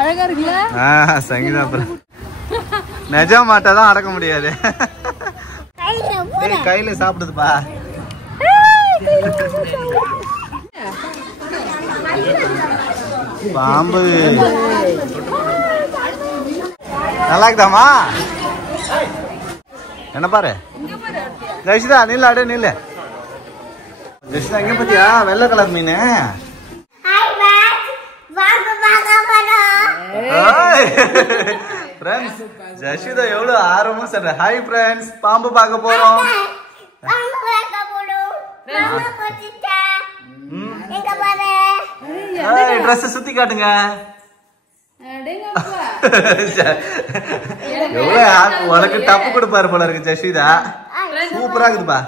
அழகா இருக்குல்ல? சங்கீதா நிஜம் மாட்டை தான் அடக்க முடியாது. கையில சாப்பிடுதுப்பா. பாம்பு நல்லா இருக்குதாமா? என்ன பாரு ஜெஷிதா, நில்ல அடே நில்ல. ஜெஷிதா எங்க பத்தியா வெள்ளை கலர் மீன். ஃப்ரெண்ட்ஸ் ஜெஷிதா எவ்வளவு ஆர்வமா சொல்ற. ஹாய் ஃப்ரெண்ட்ஸ், பாம்பு பார்க்க போறோம். ட்ரெஸ் சுத்தி காட்டுங்க. எவ்வளவு உனக்கு டப்பு கொடுப்பாரு போல இருக்கு ஜெஷிதா. சூப்பரா இருக்குதுப்பா.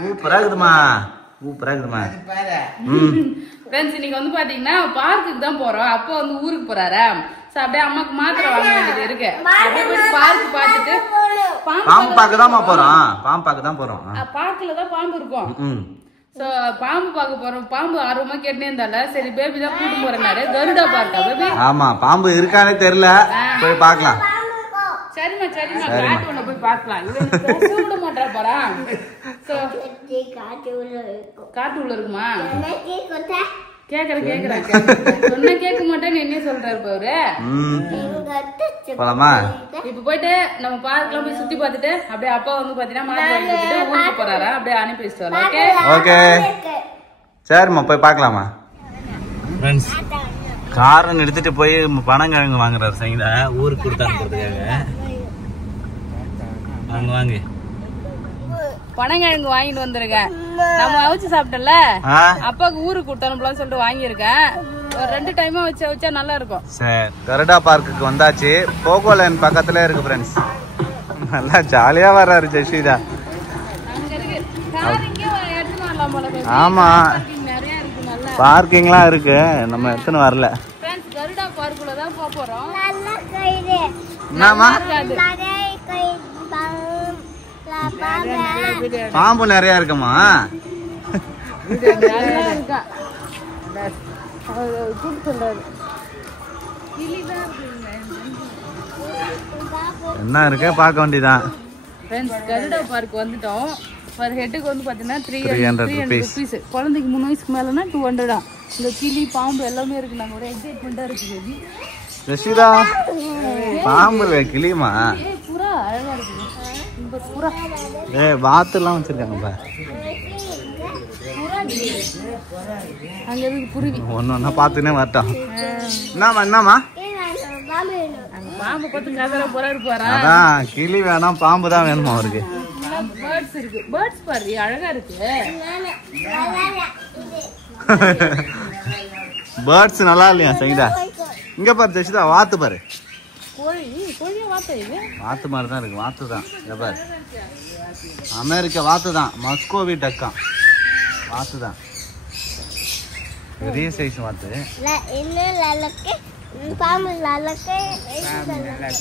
சூப்பரா இருக்குதுமா, சூப்பரா இருக்குதுமா. ஃப்ரெண்ட்ஸ் இன்னைக்கு வந்து பாத்தீங்கன்னா பார்க்குக்கு தான் போறோம். அப்பா வந்து ஊருக்கு போறாரா, சோ அப்படியே அம்மாக்கு மாத்திரை வாங்க வேண்டியது இருக்கு. பார்க் பார்த்துட்டு பாம்பு பார்க்க தான் போறோம். பாம்பு பார்க்க தான் போறோம். பார்க்ல தான் பாம்பு இருக்கும். சோ பாம்பு பார்க்க போறோம். பாம்பு ஆர்வமா கேட்டே இருந்தால சரி பேபி தான் கூட்டு போறேன்னாரு. கருடா பார்க்கா பேபி? ஆமா, பாம்பு இருக்கானே தெரியல, போய் பார்க்கலாம். சரிமா சரிமா, காட்டுல போய் பார்க்கலாம். இவன் பேச மாட்டா போறா. சோ காட்டு உள்ள இருக்குமா? கேக்குறேன் சொன்ன கேட்க மாட்டேன்னு என்ன சொல்றாரு பாரு. போலாமா? இப்ப போயிட்டு நம்ம பார்க்கலாம், போய் சுத்தி பார்த்துட்டு அப்படியே அப்பா வந்து பாத்தீங்கன்னா மாத்திரை ஊருக்கு போறாரா, அப்படியே அனுப்பி வச்சுட்டு வரலாம். ஓகே சரிம்மா, போய் பார்க்கலாமா? ஃப்ரெண்ட்ஸ் காரை நிறுத்திட்டு போய் பனங்கிழங்கு வாங்குறாரு சங்கீதா, ஊருக்கு கொடுத்து அனுப்புறதுக்காக. வாங்க வாங்க, பனங்கிழங்கு வாங்கிட்டு வந்திருக்கேன். நம்ம அவிச்சு சாப்பிட்டல, அப்பாவுக்கு ஊருக்கு கொடுத்து அனுப்பலாம்னு சொல்லிட்டு வாங்கியிருக்கேன். ஒரு 2 டைமா வச்சா நல்லா இருக்கும். சரி, கருடா பார்க்குக்கு வந்தாச்சு. போகோ லைன் பக்கத்துல இருக்கு ஃப்ரெண்ட்ஸ். நல்லா ஜாலியா வர்றாரு ஜெஷிதா. ஆமா, பார்க்கிங்லாம் இருக்கு, நம்ம எத்தனை வரல. கருடா பார்க்குல தான் போறோம். என்னமா பாம்பு நிறைய இருக்குமா? என்ன இருக்கு பார்க்க வேண்டியதான். கருடா பார்க் வந்துட்டோம். பர் ஹெட்டுக்கு வந்து பாத்தீங்கன்னா 300 rupees. குழந்தைக்கு 3 வயசுக்கு மேலனா 200. இந்த கிளி பாம்பு எல்லாமே இருக்கு. நாங்க ஒரு எக்ஸைட்மெண்டா இருக்கு பேபி. ரஷிதா பாம்பு கிளிமா? புறா அழகா இருக்கு. இந்த புறா வாத்துலாம் வச்சிருக்காங்க பாரு. அங்க இருக்கு குருவி. ஒண்ணு பாத்துனே வரட்டும். என்னமா பாம்பு பத்து கதற போறாரு பாரு. அதான் கிளி வேணாம், பாம்பு தான் வேணுமா அவருக்கு. பேர்ட்ஸ் இருக்கு. பேர்ட்ஸ் பாரு அழகா இருக்கு. பேர்ட்ஸ் நல்லா இல்லையா சங்கீதா? இங்க பாரு ஜெஷிதா, வாத்து பாரு. கோழியா வாத்து? இது வாத்து மாதிரி தான் இருக்கு. வாத்து தான் பாரு, அமெரிக்கா வாத்து தான், மஸ்கோவி டக்கா வாத்து தான், பெரிய சைஸ் வாத்து.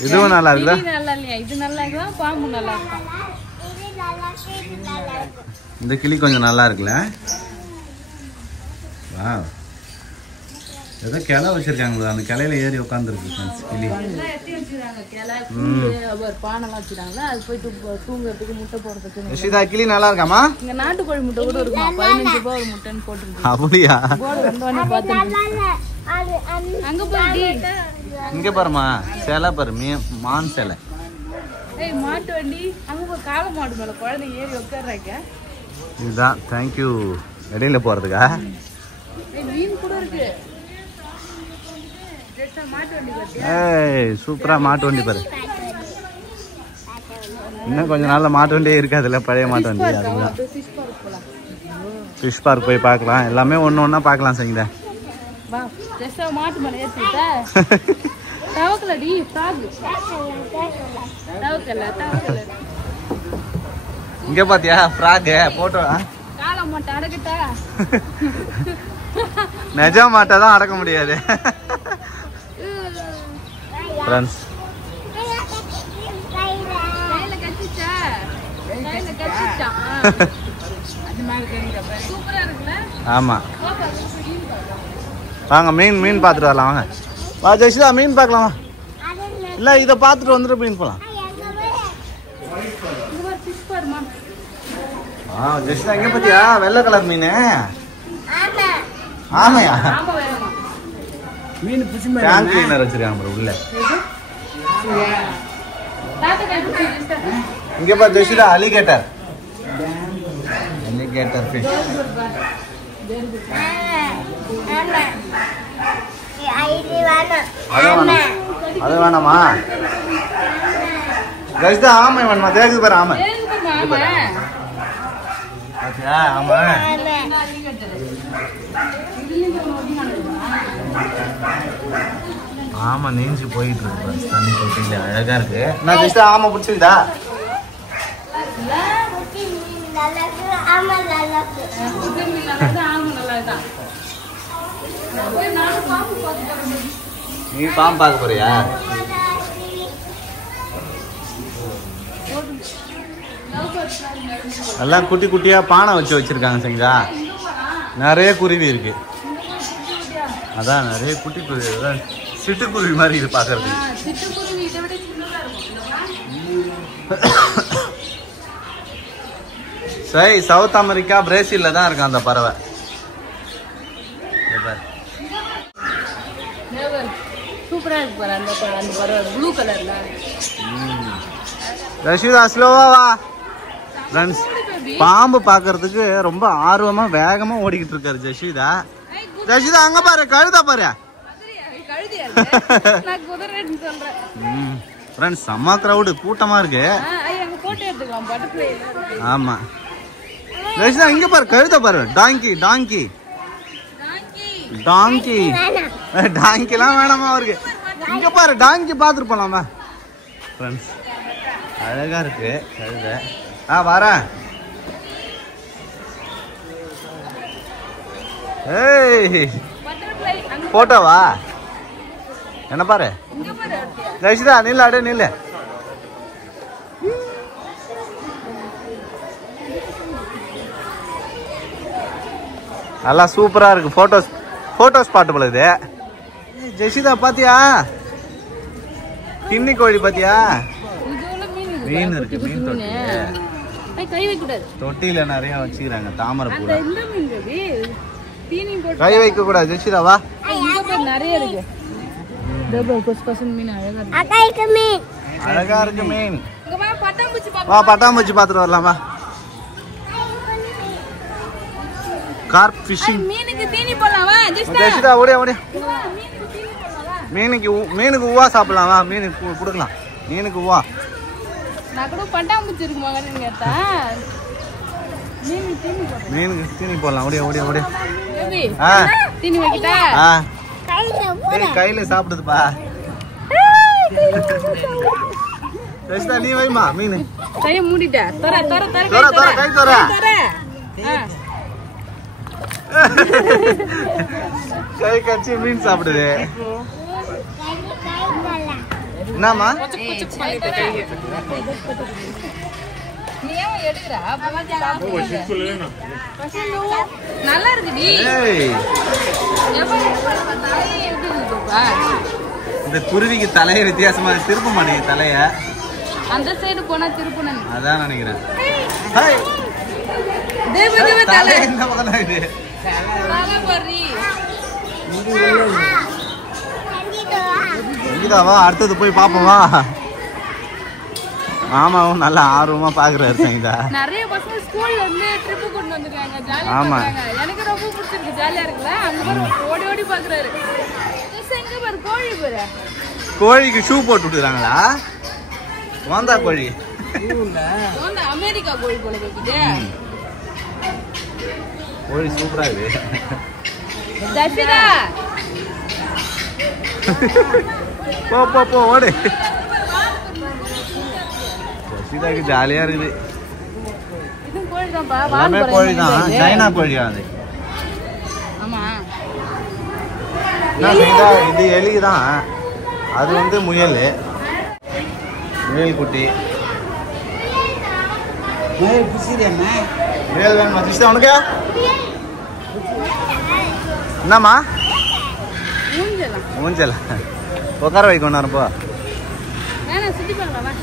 இதுவும் நல்லா இருக்குதா? நல்லா இல்லையா? இது நல்லா இருக்குதா? பாம்பு நல்லா இருக்கா? இந்த கிளி கொஞ்சம் நல்லா இருக்குல்ல. வாவ், ஏதோ கிளை வச்சிருக்காங்களா, அந்த கிளையில ஏறி உட்காந்துருக்கு கிளி. ரஷிதா கிளி நல்லா இருக்காமா? இங்க நாட்டுக்கோழி முட்டை கூட இருக்குமா? 15 ரூபாய் ஒரு முட்டைன்னு போட்டுருக்கு. அப்படியா? அங்க போய் இங்க பாருமா, சேலை பாரு, மான் சேலை. மாட்டு வண்டி அங்க காளை மாடு மேல குழந்தை ஏறி உட்கார்றாங்க. இதுதான் தேங்க்யூ. இடையில போறதுக்கா? மீன் கூட இருக்கு. சூப்பரா மாட்டு வண்டி பாரு. இன்னும் கொஞ்ச நாள்ல மாட்டு வண்டியே இருக்காதுல்ல, பழைய மாட்டு வண்டி. அதுதான் ஃபிஷ் பார்க் போய் பார்க்கலாம். எல்லாமே ஒண்ணு ஒண்ணா பார்க்கலாம் சங்கீதா. மாட்டு மேல ஏற்றிட்டா தவக்கலடி ஃப்ராக். இங்க பாத்தியா ஃப்ராக் போட்டோ? கால மாட்டை அடக்கிட்டா? நிஜ மாட்டை தான் அடக்க முடியாது. ஃப்ரெண்ட்ஸ் சூப்பரா இருக்குல்ல? ஆமா, வாங்க மீன் பார்த்துட்டு வரலாம் வாங்க. வா ஜெஷிதா மீன் பார்க்கலாமா? இல்லை இதை பார்த்துட்டு வந்துட்டு மீன் போகலாம். ஜெஷிதா எங்கே பார்த்தியா வெள்ளை கலர் மீன்? ஆமையா? மீன் டேங்க் கிளீனர் வச்சிருக்காங்க ப்ரோ உள்ள. இங்க பாரு ஜெஷிதா அலிகேட்டர் ஃபிஷ். அது வேணாமா ஜெஷிதா? ஆமை வேணுமா? தேக்கு பாரு ஆமை. ஆமா ஆமா நீஞ்சி போயிட்டு இருக்கு தண்ணி தொட்டில அழகா இருக்கு. நான் ஜெஸ்ட் ஆமா பிடிச்சிருந்தா நீ பாம்பு பார்க்க போறியா? எல்லாம் குட்டி குட்டியா பானை வச்சிருக்காங்க செஞ்சா. நிறைய குருவி இருக்கு. அதான் நிறைய குட்டி குருவி, சிட்டுக்குருவி மாதிரி இது பாக்குறது. சரி சவுத் அமெரிக்கா பிரேசில்ல தான் இருக்கு அந்த பறவை. சூப்பரா இருக்கு பாரு அந்த பறவை ப்ளூ கலர்ல. ரஷிதா ஸ்லோவா வா. ஃப்ரெண்ட்ஸ் பாம்பு பாக்குறதுக்கு ரொம்ப ஆர்வமா வேகமா ஓடிக்கிட்டு இருக்காரு ஜெஷிதா. ஜெஷிதா அங்க பாரு கழுதா பாரு. ஃப்ரெண்ட்ஸ் செம்ம கிரவுடு கூட்டமா இருக்கு. ஆமா ஜெஷிதா இங்க பாரு கழுதா பாரு. டாங்கி டாங்கி டாங்கி டாங்கிலாம் வேணாமா அவருக்கு. இங்க பாரு டாங்கி பாத்துட்டு போலாமா? ஃப்ரெண்ட்ஸ் அழகா இருக்கு கழுதை. வரேன். ஏய் போட்டோவா? என்ன பாரு ஜெஷிதா நில்ல அடே நில்ல. நல்லா சூப்பரா இருக்கு. போட்டோ ஸ்பாட் போல இது. ஜெஷிதா பாத்தியா கிண்ணி கோழி பாத்தியா? மீன் இருக்கு. மீன் தொட்டியில நிறைய வச்சுக்கிறாங்க தாமரை பூ. கை வைக்க கூடாது ஜெஷிதா வா. நிறைய இருக்கு. அழகா இருக்கு மீன். வா பட்டாம்பூச்சி பாத்துட்டு வரலாமா? Corp phishing. ஜெஷிதா ஓடியா ஓடியா. மீனுக்கு ஊவா சாப்பிடலாம் வா. மீனுக்கு கொடுக்கலாம். மீனுக்கு ஊவா. மீனுக்கு தீனி போடலாம். ஓடியா ஓடியா ஓடியா. கையில சாப்பிடுதுப்பா. ஜெஷிதா நீ வைமா மீன். கையை மூடிட்ட. கை தர. கை கச்சி மீன் சாப்பிடுது. என்னம்மா நல்லா இருக்குடி. இந்த குருவிக்கு தலைய வித்தியாசமா திருப்ப மாட்டேங்குது தலைய. அந்த சைடு போனா திருப்பணும். அதான் நினைக்கிறேன். அடுத்தது போய் பாப்போமா? மாமாவும் நல்லா ஆர்வமா பாக்குறாரு சங்கீதா. நிறைய பசங்க ஸ்கூல்ல இருந்து ட்ரிப் கொண்டு வந்திருக்காங்க. ஜாலியா ஆமா எனக்கு ரொம்ப பிடிச்சிருக்கு. ஜாலியா இருக்குல. அங்க ஓடி ஓடி பாக்குறாரு. எங்க பாரு கோழி பாரு. கோழிக்கு ஷூ போட்டு விட்டுறாங்களா? வாந்தா கோழி. வாந்தா அமெரிக்கா கோழி போல இருக்குது. கோழி சூப்பரா இருக்கு. ஜெஷிதா போ போ போ ஓடு. ஜெஷிதாக்கு ஜாலியா இருக்குது. இது கோழி தான்ப்பா. எல்லாமே கோழி தான். சைனா கோழியா அது? ஆமா. இது எலி தான். அது வந்து முயல் குட்டி. முயல் வேணுமா ஜெஷிதா உனக்கு? என்னம்மா பார்க்கலாம். மூஞ்சல உட்கார வைக்கணும் இருப்போ வேணா சுத்தி பார்க்கலாம்.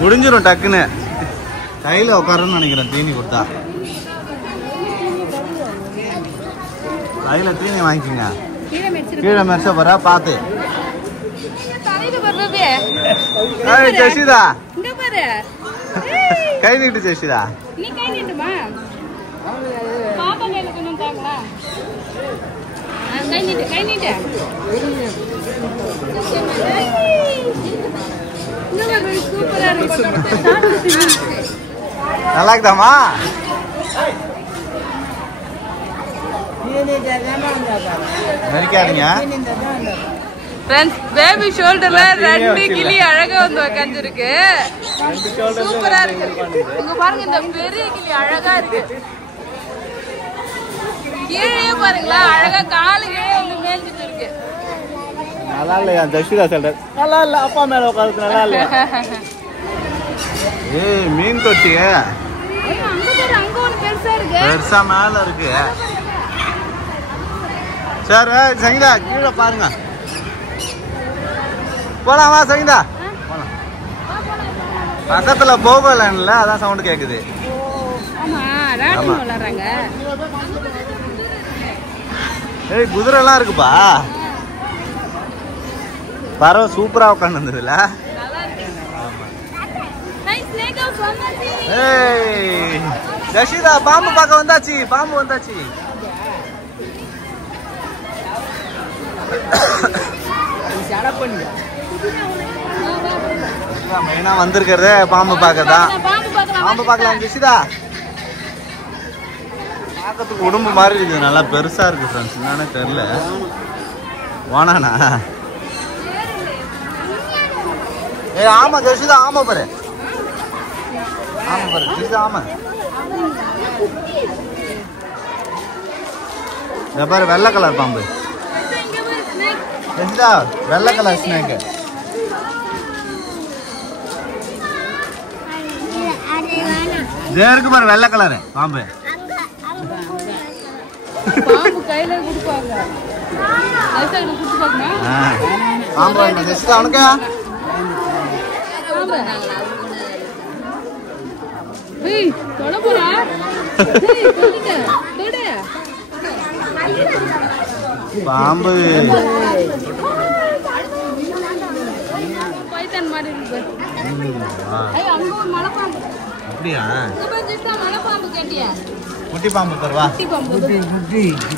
முடிஞ்சிடும் டக்குன்னு. கையில் உட்காரன்னு நினைக்கிறேன் தீனி கொடுத்தா. கையில் தீனி வாங்கிக்கோங்க. கீழே மெரிச்ச போறா பார்த்து. ஜெஷிதா கை நீட்டு. ஜெஷிதா நீ கை நீட்டுமா? பாப்பா கையில கொஞ்சம் தாங்களா. கை நீட்டு கை நீட்டு. சூப்பரா இருக்கு. நல்லா இருக்குதாமா? நடிக்காதீங்க. பேபி ஷோல்டர்ல 2 கிளி அழகா வந்து உட்காந்துருக்கு. சூப்பரா இருக்கு. இங்க பாருங்க இந்த பெரிய கிளி அழகா இருக்கு. கீழே பாருங்களா அழகா காலு கீழே வந்து மேய்ஞ்சிட்டு இருக்கு. நல்லா இல்லையா தஷிதா சொல்ற? நல்லா இல்ல. அப்பா மேல உட்கார்ந்து நல்லா இல்ல. ஏய் மீன் தொட்டி. அங்க பாரு அங்க ஒரு பெருசா இருக்கு. பெருசா மேல இருக்கு. சார் சங்கீதா கீழே பாருங்க. போலாம் வா சங்கீதா. பக்கத்துல போகலன்ல அதான் சவுண்ட் கேக்குது. ஆமா ராட்டின விளையாடுறாங்க. ஏய் குதிரை எல்லாம் இருக்குப்பா. பறவை சூப்பரா உட்காந்து இருந்ததுல. ஏய் ஜஷிதா பாம்பு பார்க்க வந்தாச்சு. பாம்பு வந்தாச்சு. மெயினா வந்திருக்கிறதே பாம்பு பார்க்கதான். பாம்பு பார்க்கலாம் ஜெஷிதா. பார்க்கறதுக்கு உடம்பு மாதிரி இருக்குது. நல்லா பெருசா இருக்கு ஃப்ரெண்ட்ஸ். என்னன்னு தெரியல. வானானா? ஏ ஆமா ஜெஷிதா. ஆமா பாரு. ஆமா பாரு ஜெஷிதா. ஆமா இந்த பாரு வெள்ளை கலர் பாம்பு. ஜெஷிதா வெள்ளை கலர் ஸ்னேக். இருக்கு பாரு வெள்ளை கலர் பாம்பு. பாம்பு கையில குடுப்பாங்க. கையில குடுத்து பார்க்கணும். பாம்பு வாங்க ஜெஷிதா உனக்கு. பாம்பு ஏய் தொட போறா. ஏய் தொடுங்க தொடு. பாம்பு பைத்தான் மாதிரி இருக்கு. ஏய் அங்க ஒரு மலைப்பாம்பு. அப்படியா? இங்க பாரு ஜெஸ்டா மலைப்பாம்பு கேட்டியா? குட்டி பாம்பு தருவா. குட்டி பாம்பு.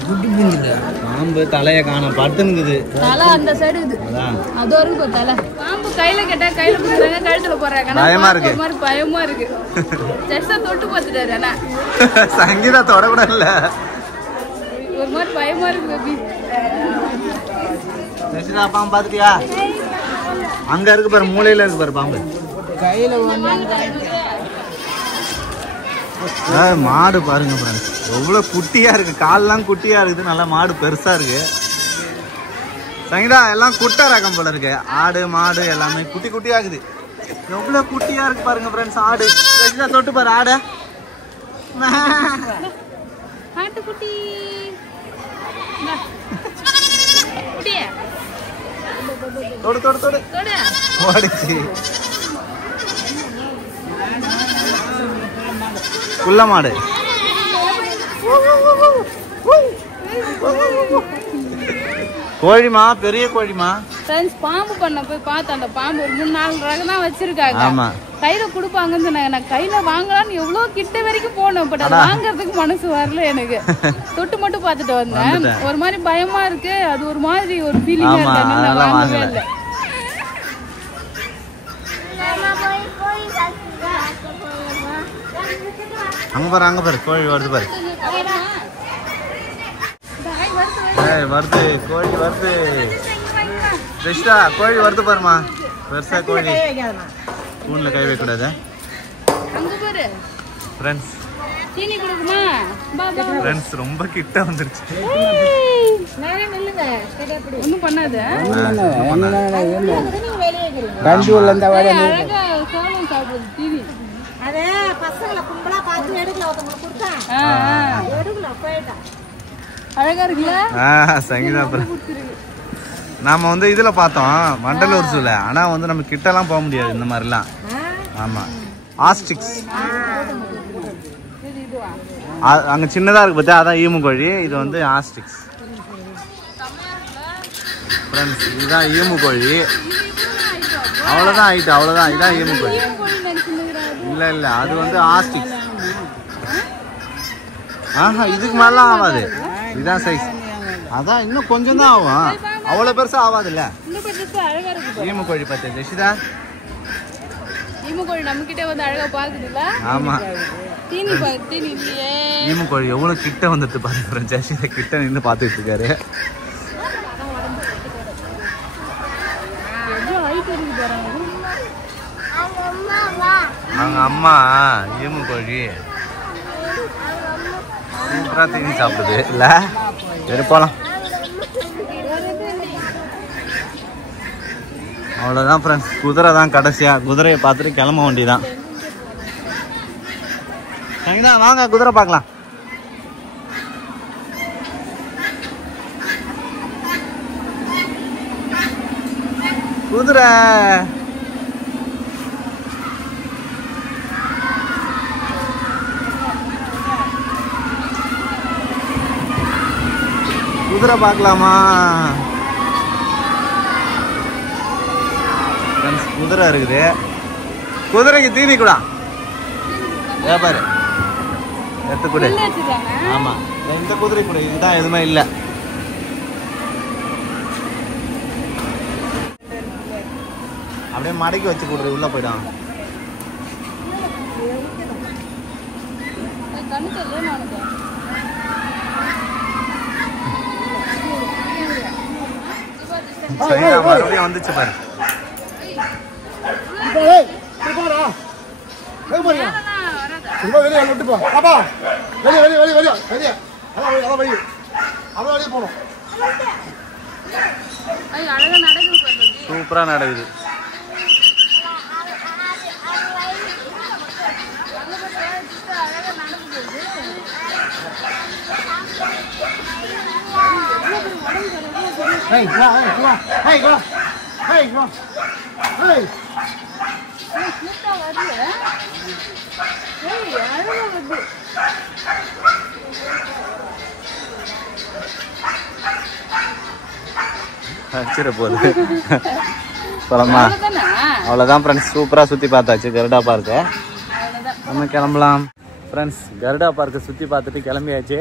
குட்டி பிங்குது. பாம்பு தலைய காணோம். படுத்துனுக்குது. தலை அந்த சைடு இது. அது வரைக்கும் தலை. பாம்பு கையில கேட்டா கையில குடுக்குறாங்க. கழுத்துல போறாங்க. பயமா இருக்கு. ஒரு மாதிரி பயமா இருக்கு. ஜெஸ்டா தொட்டு பார்த்துட்டாரு. ஆனா சங்கீதா தொட கூட இல்ல. ஒரு மாதிரி பயமா இருக்கு பேபி. ஜெஷிதா பாம்பு பாத்துட்டியா? அங்க இருக்கு பாரு. மூலையில இருக்கு பாரு பாம்பு. கையில மாடு பாருங்க ஃப்ரெண்ட்ஸ். எவ்வளவு குட்டியா இருக்கு. கால்லாம் குட்டியா இருக்குது. நல்லா மாடு பெருசா இருக்கு. சங்கீதா எல்லாம் குட்டை ரகம் போல இருக்கு. ஆடு மாடு எல்லாமே குட்டி குட்டியா இருக்குது. எவ்வளவு குட்டியா இருக்கு பாருங்க ஃப்ரெண்ட்ஸ். ஆடு ஜெஷிதா தொட்டு பாரு. ஆடு ஆட்டுக்குட்டி. குட்டியே தொடு தொடு தொடு. தொடு. ஓடிச்சு. குள்ள மாடு. கோழிமா பெரிய கோழிமா. ஃப்ரெண்ட்ஸ் பாம்பு பண்ண போய் பார்த்தேன். அந்த பாம்பு ஒரு 3-4 ரகம் தான் வச்சிருக்காங்க. ஆமா கையில குடுப்பாங்கன்னு சொன்னாங்க. நான் கையில வாங்கலாம்னு எவ்வளவு கிட்ட வரைக்கும் போனோம். பட் அது வாங்கறதுக்கு மனசு வரல எனக்கு. தொட்டு மட்டும் பார்த்துட்டு வந்தேன். ஒரு மாதிரி பயமா இருக்கு. அது ஒரு மாதிரி ஒரு ஃபீலிங்கா இருக்கு. நான் வாங்கவே இல்லை. அங்க பாரு. அங்க பாரு கோழி வருது பாரு. வருது கோழி வருது. ஜெஷிதா கோழி வருது பாருமா. பெருசா கோழி. கூண்டுல கை வைக்க கூடாது ஃப்ரெண்ட்ஸ். சீனி குடுக்குமா? ஃப்ரெண்ட்ஸ் ரொம்ப கிட்ட வந்துருச்சு. ஒன்றும் பண்ணாது. கண்டு உள்ள இந்த வாடகை அழகா சோளம் சாப்பிடுது தீனி. அதே பசங்களை கும்பலா பார்த்து எடுக்கல. ஒருத்தவங்களுக்கு கொடுத்தேன் எடுக்கல போயிட்டான். அழகா இருக்குல்ல? சங்கீதா நாம வந்து இதுல பார்த்தோம் வண்டலூர் ஜூல. ஆனா வந்து நம்ம கிட்டலாம் போக முடியாது இந்த மாதிரிலாம். ஆமா ஆஸ்டிக்ஸ் அங்க சின்னதா இருக்கு பார்த்தா, அதான் ஈமு கோழி. இது வந்து ஆஸ்டிக்ஸ் ஃப்ரெண்ட்ஸ். இதுதான் ஈமு கோழி. அவ்வளோதான் ஆயிட்டு, அவ்வளோதான். இதான் ஈமு கோழி. இல்லை இல்லை, அது வந்து ஆஸ்டிக்ஸ். ஆஹா, இதுக்கு மேலாம் ஆகாது. இதுதான் சைஸ். அதான் இன்னும் கொஞ்சம் தான் ஆகும். அவ்வளோ பெருசாக ஆகாது இல்லை. ஈமு கோழி பார்த்து ஜெஷிதா. ஈமு கோழி நம்ம கிட்ட வந்து அழகா பாக்குதுல்ல. ஆமா, தீனி பாரு, தீனி இல்லையே. ஈமு கோழி எவ்வளவு கிட்ட வந்துட்டு பாருங்க. ஜெஷிதா கிட்ட நின்று பார்த்துட்டு இருக்காரு. அவங்க அம்மா ஈமு கோழி சூப்பரா தீனி சாப்பிடுது இல்ல. சரி போலாம். அவ்வளோதான் ஃப்ரெண்ட்ஸ். குதிரை தான் கடைசியா. குதிரையை பார்த்துட்டு கிளம்ப வேண்டியதான். சரிங்களா, வாங்க குதிரை பார்க்கலாம். குதிரை குதிரை பார்க்கலாமா? குதிரை இருக்குது. குதிரைக்கு தீனி கூட பாரு எடுத்து கூட. ஆமா, இந்த குதிரை கூட இதுதான் எதுவுமே இல்லை. அப்படியே மடக்கி வச்சு கொடுறது உள்ள போயிடும். மறுபடியும் வந்துச்சு பாரு. சூப்பரா நடக்குது. போலாமா? அவ்வளோதான் ஃப்ரெண்ட்ஸ். சூப்பராக சுற்றி பார்த்தாச்சு கருடா பார்க்கு. நம்ம கிளம்பலாம் ஃப்ரெண்ட்ஸ். கருடா பார்க்கை சுற்றி பார்த்துட்டு கிளம்பியாச்சு.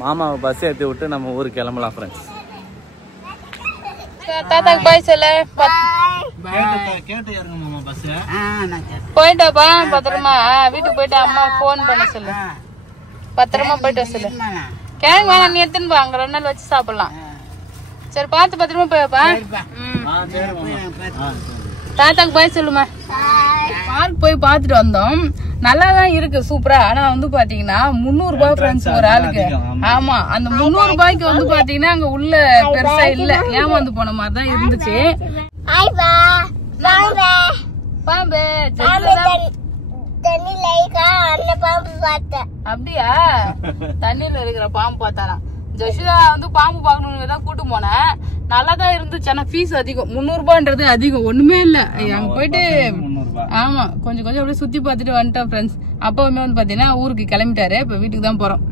மாமாவை பஸ் ஏற்றி விட்டு நம்ம ஊருக்கு கிளம்பலாம் ஃப்ரெண்ட்ஸ். தாத்தாக்கு பாய் சொல்ல. கேட்டு இறங்க மாமா பஸ். போயிட்டாப்பா, பத்திரமா வீட்டுக்கு போயிட்டு அம்மா போன் பண்ண சொல்லு. பத்திரமா போயிட்டு வர சொல்லு. கிழங்கு வேணாம், நீ எடுத்துன்னு போ, அங்க 2 நாள் வச்சு சாப்பிடலாம். சரி, பார்த்து பத்திரமா போயப்பா. தாத்தாக்கு பாய் சொல்லுமா. பார்க் போய் பார்த்துட்டு வந்தோம். நல்லா தான் இருக்கு, சூப்பரா. ஆனா வந்து பாத்தீங்கன்னா 300 ரூபாய் ஃப்ரெண்ட்ஸ் ஒரு ஆளுக்கு. ஆமா, அந்த 300 ரூபாய்க்கு வந்து பாத்தீங்கன்னா அங்க உள்ள பெருசா இல்ல, ஏமாந்து போன மாதிரி தான் இருந்துச்சு. பாம்பு அப்படியா? தண்ணியில இருக்கிற பாம்பு பார்த்தாலாம். ஜஷிதா வந்து பாம்பு பாக்கணும்னு தான் கூட்டு போனேன். நல்லாதான் இருந்துச்சு. ஆனா ஃபீஸ் அதிகம். 300 ரூபான்றது அதிகம். ஒண்ணுமே இல்ல அங்க போயிட்டு. ஆமா, கொஞ்சம் அப்படியே சுத்தி பார்த்துட்டு வந்துட்டோம் ஃப்ரெண்ட்ஸ். அப்பவுமே வந்து பாத்தீங்கன்னா ஊருக்கு கிளம்பிட்டாரு. இப்ப வீட்டுக்கு தான் போறோம்.